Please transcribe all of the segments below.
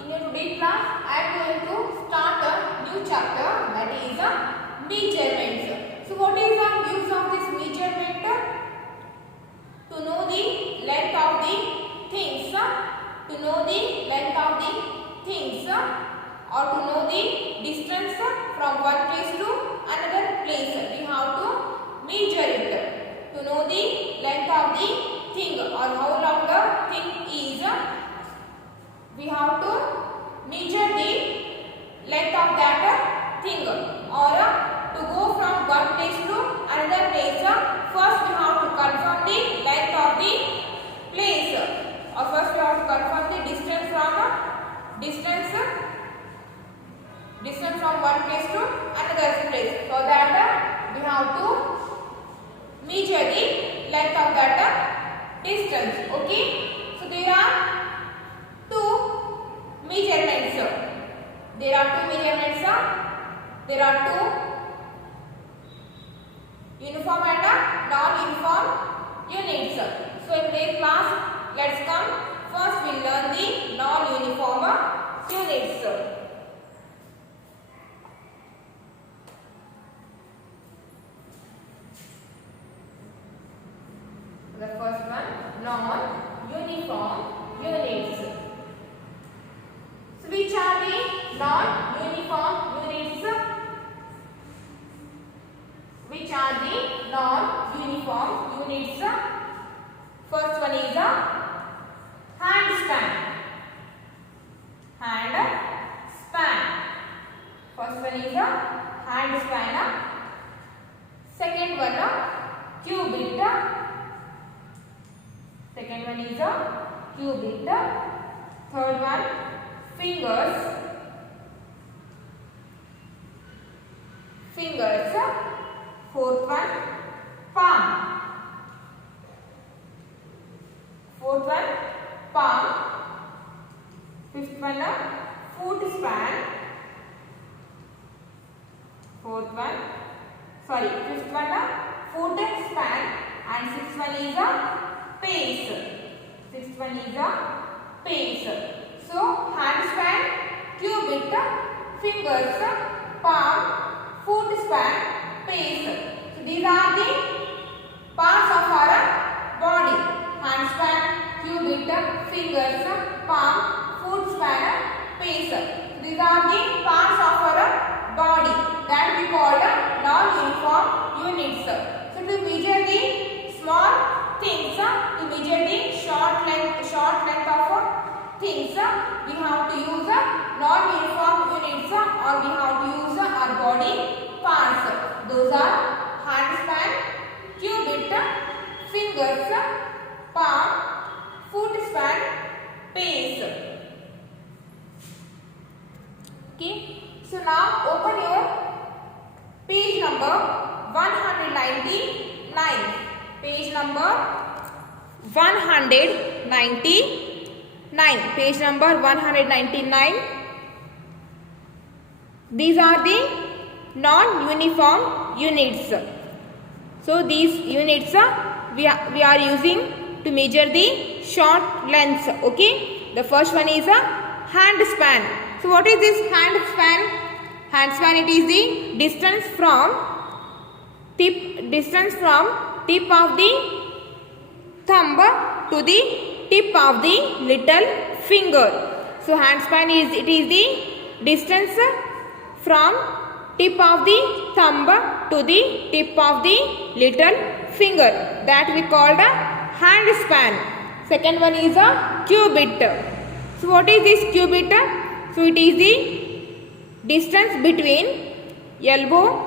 In your today class, I am going to start a new chapter, that is measurements. So what is the use of this measurement? To know the length of the things, to know the length of the things, or to know the distance from one place to another place. We have to measure it. To know the length of the thing or how long the thing is, we have to measure the length of that thing, or to go from one place to another place. First we have to confirm the length of the place, or first we have to confirm the distance from one place to another place. So that we have to measure the length of that distance. Okay, so there are two measurements. There are two uniform and non-uniform units. So in today's class, let's come. First we will learn the non-uniform units. The first one, non-uniform units. So which are the non-uniform units? Which are the non-uniform units? First one is a handspan. First one is a handspan. Second one a cubit. Second one is a cubit. Third one fingers. Fourth one palm. Fifth one foot span. Fifth one foot span, and sixth one is a pace. So handspan, cubit, fingers, palm, foot span, pace. So these are the parts of our body. Handspan, cubit, fingers, palm, foot span, pace. So these are the parts of our body that we call non-uniform units. So to measure the small things, to measure the short length of things, we have to use non-uniform units, or we have to use our body parts. Those are handspan, cubit, fingers, palm, foot span, pace. Okay, so now open your page number 199. Page number 199. Page number 199. These are the non-uniform units. So these units we are using to measure the short lengths. Okay, the first one is a handspan. So what is this handspan? Handspan, it is the distance from tip of the thumb to the tip of the little finger. So handspan is the distance from tip of the thumb to the tip of the little finger, that we called a handspan. Second one is a cubit. So what is this cubit? So it is the distance between elbow.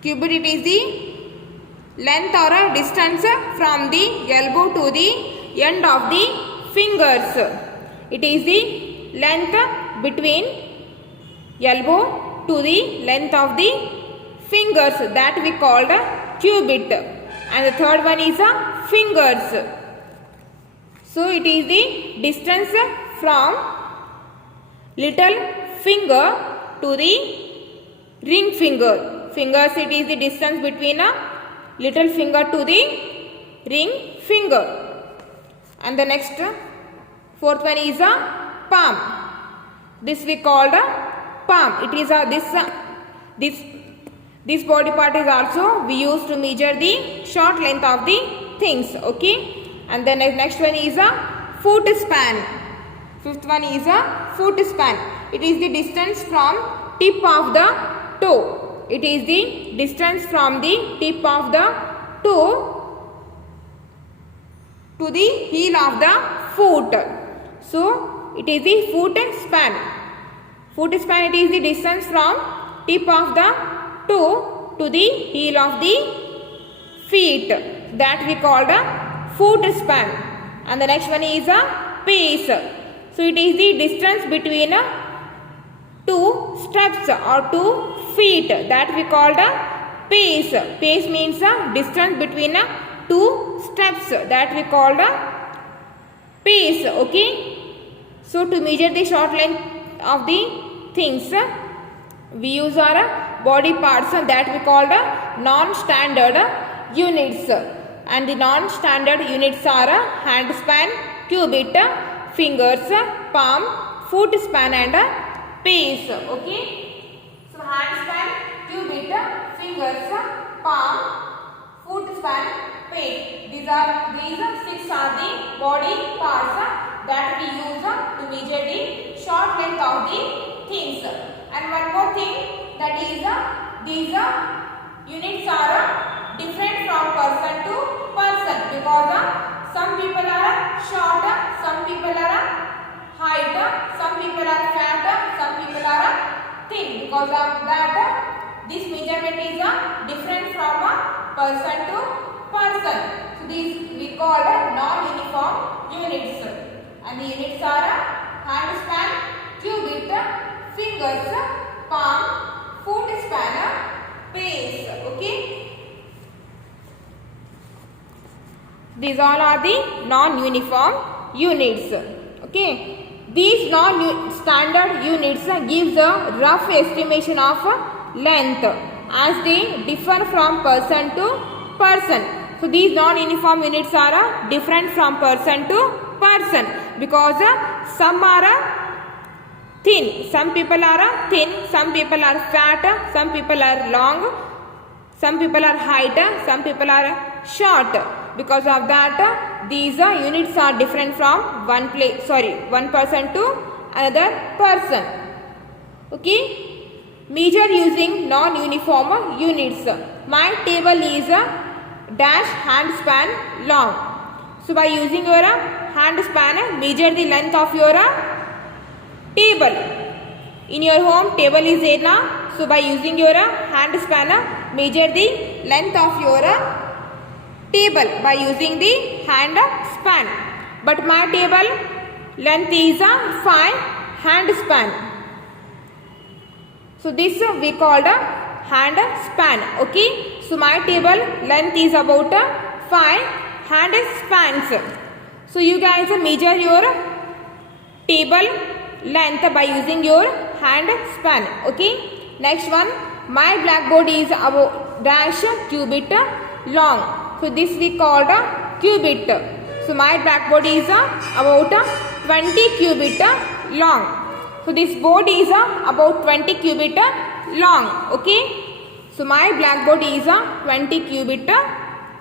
Cubit, it is the length or a distance from the elbow to the end of the fingers. It is the length between elbow to the length of the fingers, that we called a cubit. And the third one is a fingers. So it is the distance from little finger to the ring finger. Fingers, it is the distance between a little finger to the ring finger. And the next Fourth one is a palm. This we called a palm. It is a this body part is also we use to measure the short length of the things. Okay, and then next one is a foot span. Fifth one is a foot span. It is the distance from tip of the toe. It is the distance from the tip of the toe to the heel of the foot. So it is the foot span. Foot span, it is the distance from tip of the toe to the heel of the feet. That we call the foot span. And the next one is a pace. So it is the distance between two steps or 2 feet. That we call the pace. Pace means the distance between 2 steps. That we call the pace. Okay. So to measure the short length of the things, we use our body parts that we call the non-standard units. And the non-standard units are hand span, cubit, fingers, palm, foot span and pace. Okay. So hand span, cubit, fingers, palm, foot span, pace. These 6 are the body parts that we use to measure the short length of the things. And one more thing, that is these units are different from person to person, because some people are short, some people are height, some people are fat, some people are thin. Because of that, this measurement is different from person to person. So these we call non-uniform units. And the units are hand span, cubit, fingers, palm, foot span, pace. Okay. These all are the non-uniform units. Okay. These non-standard units gives a rough estimation of length as they differ from person to person. So these non-uniform units are different from person to person, because some are thin, some people are thin, some people are fat, some people are long, some people are height, some people are short. Because of that, these units are different from one person to another person. Okay, measure using non-uniform units. My table is dash hand span long. So by using your hand span, measure the length of your table. In your home, table is there. So by using your hand span, measure the length of your table by using the hand span. But my table length is 5 hand span. So this we called a hand span. Okay. So my table length is about 5 hand spans. So you guys measure your table length by using your hand span. Okay. Next one, my blackboard is about dash cubit long. So this we called a cubit. So my blackboard is about 20 cubit long. So this board is about 20 cubit long. Okay. So my blackboard is 20 cubit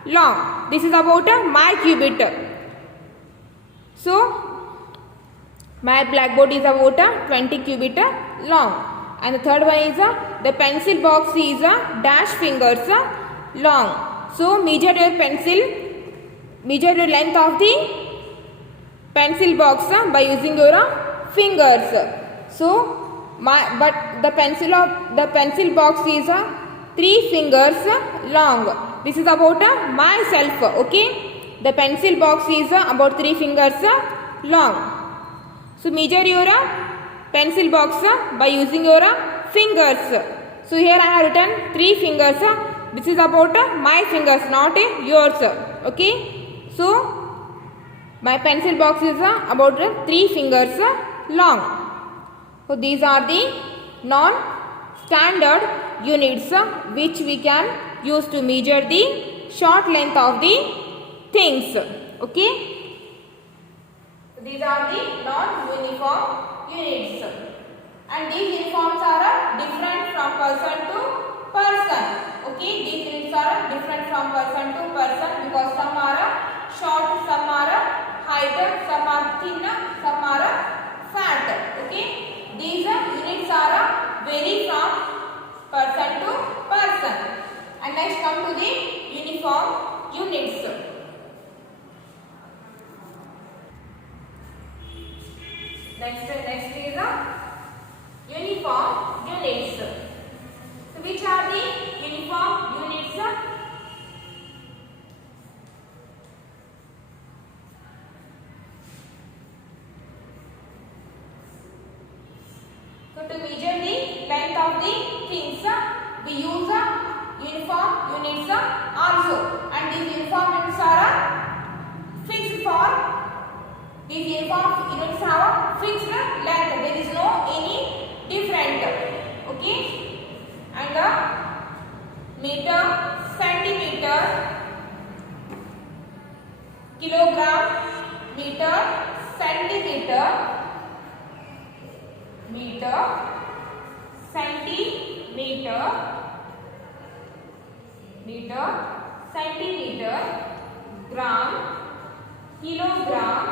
long. This is about my cubit. So my blackboard is about 20 cubit long. And the third one is the pencil box is dash fingers long. So measure your length of the pencil box by using your fingers. So the pencil box is 3 fingers long. This is about myself. Okay, the pencil box is about 3 fingers long. So measure your pencil box by using your fingers. So here I have written 3 fingers. This is about my fingers, not yours. Okay. So my pencil box is about 3 fingers long. So these are the non-standard units which we can use to measure the short length of the things. Okay. these are the non-uniform units. And these uniforms are different from person to person. Okay, these units are different from person to person because some are short, some are height, some are thin, some are fat. Okay, these units are vary from person to person. And next come to the uniform units. Next is uniform units. So which are the uniform units? So to measure the length of the things, we use uniform units also, and these uniform units are fixed for. These uniform units have fixed length. There is no any different. Okay, and meter, centimeter, kilogram, meter, centimeter, meter, centimeter, meter, centimeter, gram, kilogram,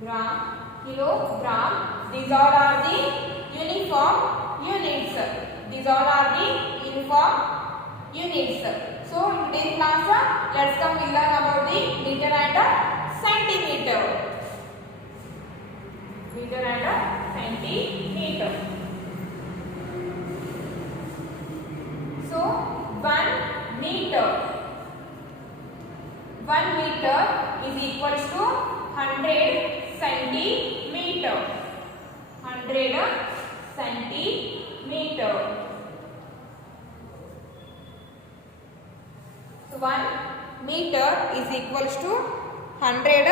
gram, kilogram. These all are the uniform units. These all are the uniform units. So in today's class, let's come and learn about the meter and centimeter. Meter and centimeter. So 1 meter. 1 meter is equals to 100 centimeter. 100 centimeter. So 1 meter is equals to 100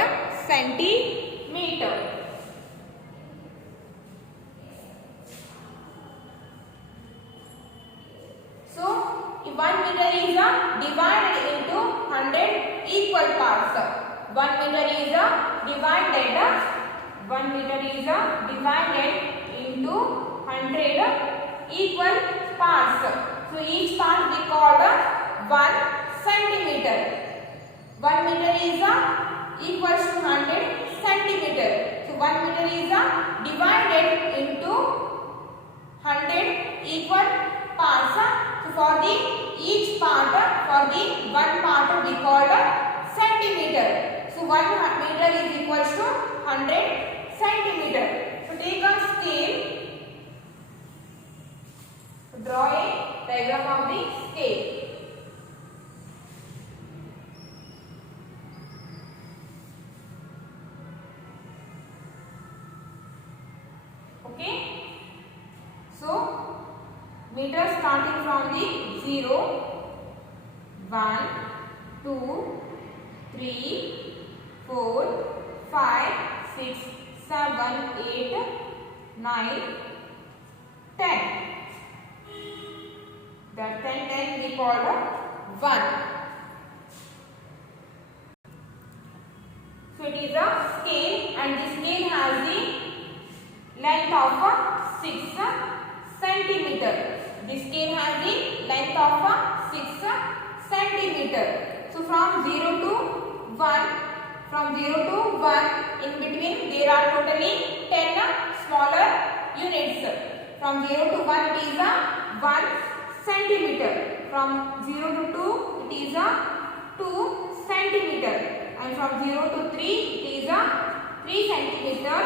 centimeter. So if 1 meter is divided into 100 equal parts. 1 meter is divided. 1 meter is divided into 100 equal parts. So each part we called 1 centimeter. 1 meter is equals to 100 centimeter. So 1 meter is divided into 100 equal parts. So for the each part, for the one part we called centimeter. So 1 meter is equals to 100 centimeter. So take a scale. Draw a diagram of the scale. Okay. So meter starting from the 0, 1, 2, 3, 4, 5, 6, 7, 8, 9, 10. That 10 we call 1. So it is a scale, and the scale has the length of 6 centimeter. The scale has the length of 6 centimeter. So from 0 to 1, in between there are totally 10 smaller units. From 0 to 1 it is 1 centimeter. From 0 to 2 it is 2 centimeter. And from 0 to 3 it is 3 centimeter.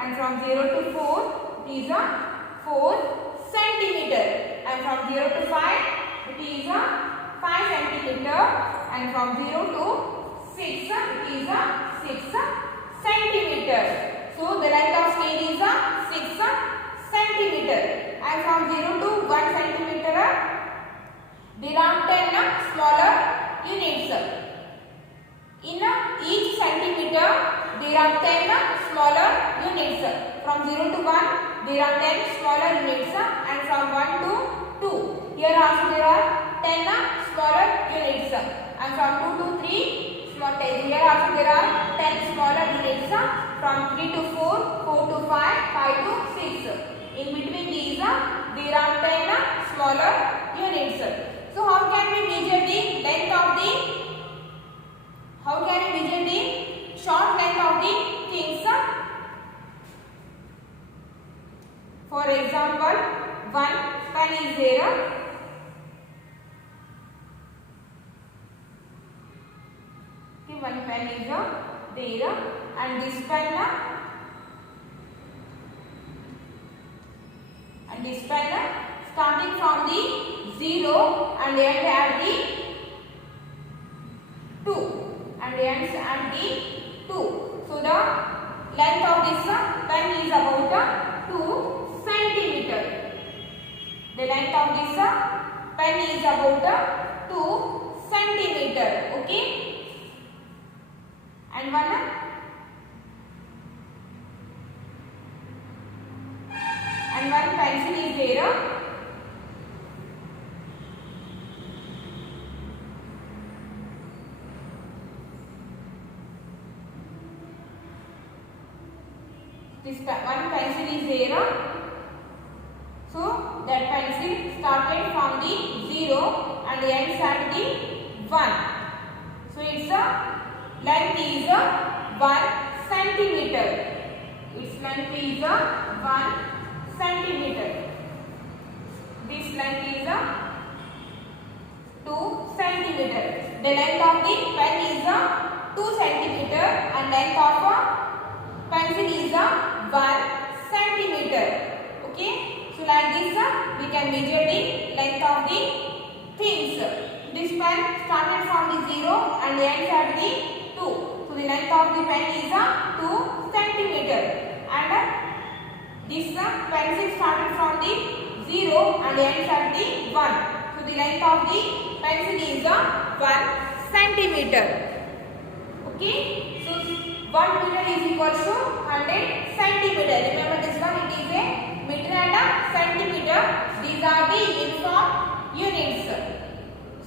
And from 0 to 4 it is 4 centimeter. And from 0 to 5 it is 5 centimeter. And from 0 to 6 it is 6 centimeter. So the length of scale is 6 centimeter. And from 0 to 1 centimeter there are 10 smaller units. In each centimeter there are 10 smaller units. From 0 to 1 there are 10 smaller units, and from 1 to 2 here also there are 10 smaller units, and from 2 to 3 small 10. Here also there are 10 smaller units from 3 to 4, 4 to 5, 5 to 6. In between these there are 10 smaller units. So how can we measure the length of the short length of the things? For example, one pen is there. Okay, one pen is there, and this pen starting from the 0 and end at the 2 and ends at the 2. So the length of this pen is about 2 centimeter. The length of this pen is about 2 centimeter. Okay. And one pencil is there. This one pencil is there. So that pencil started from the 0 and ends at the 1. So its length is 1 centimeter. Its length is 1 centimeter. This length is 2 centimeter. The length of the pen is 2 centimeter and length of pencil is 1 centimeter. Okay. So like this we can measure the length of the things. This pen started from the 0 and ends at the 2. So the length of the pen is 2 centimeter. And this pencil started from the 0 and ends at the 1. So the length of the pencil is 1 centimeter. Okay. So 1 meter is equal to 100 centimeter. Remember this one, it is a meter and a centimeter. These are the uniform units.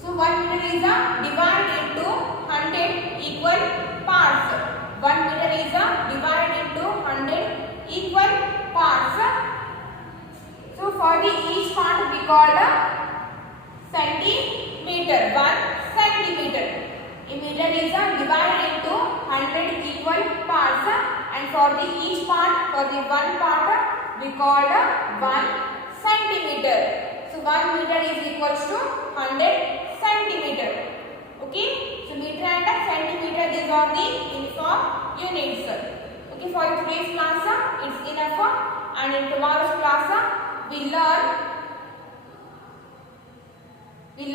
So 1 meter is divided into 100 equal parts. 1 meter is divided into 100 equal parts. So for the each part we call centimeter. 1 centimeter. A meter is divided into 100 equal parts, and for the each part, for the one part we call 1 centimeter. So 1 meter is equal to 100 centimeter. Okay. So meter and centimeter, these are the uniform units. Okay. For today's class it's enough, and in tomorrow's class we learn the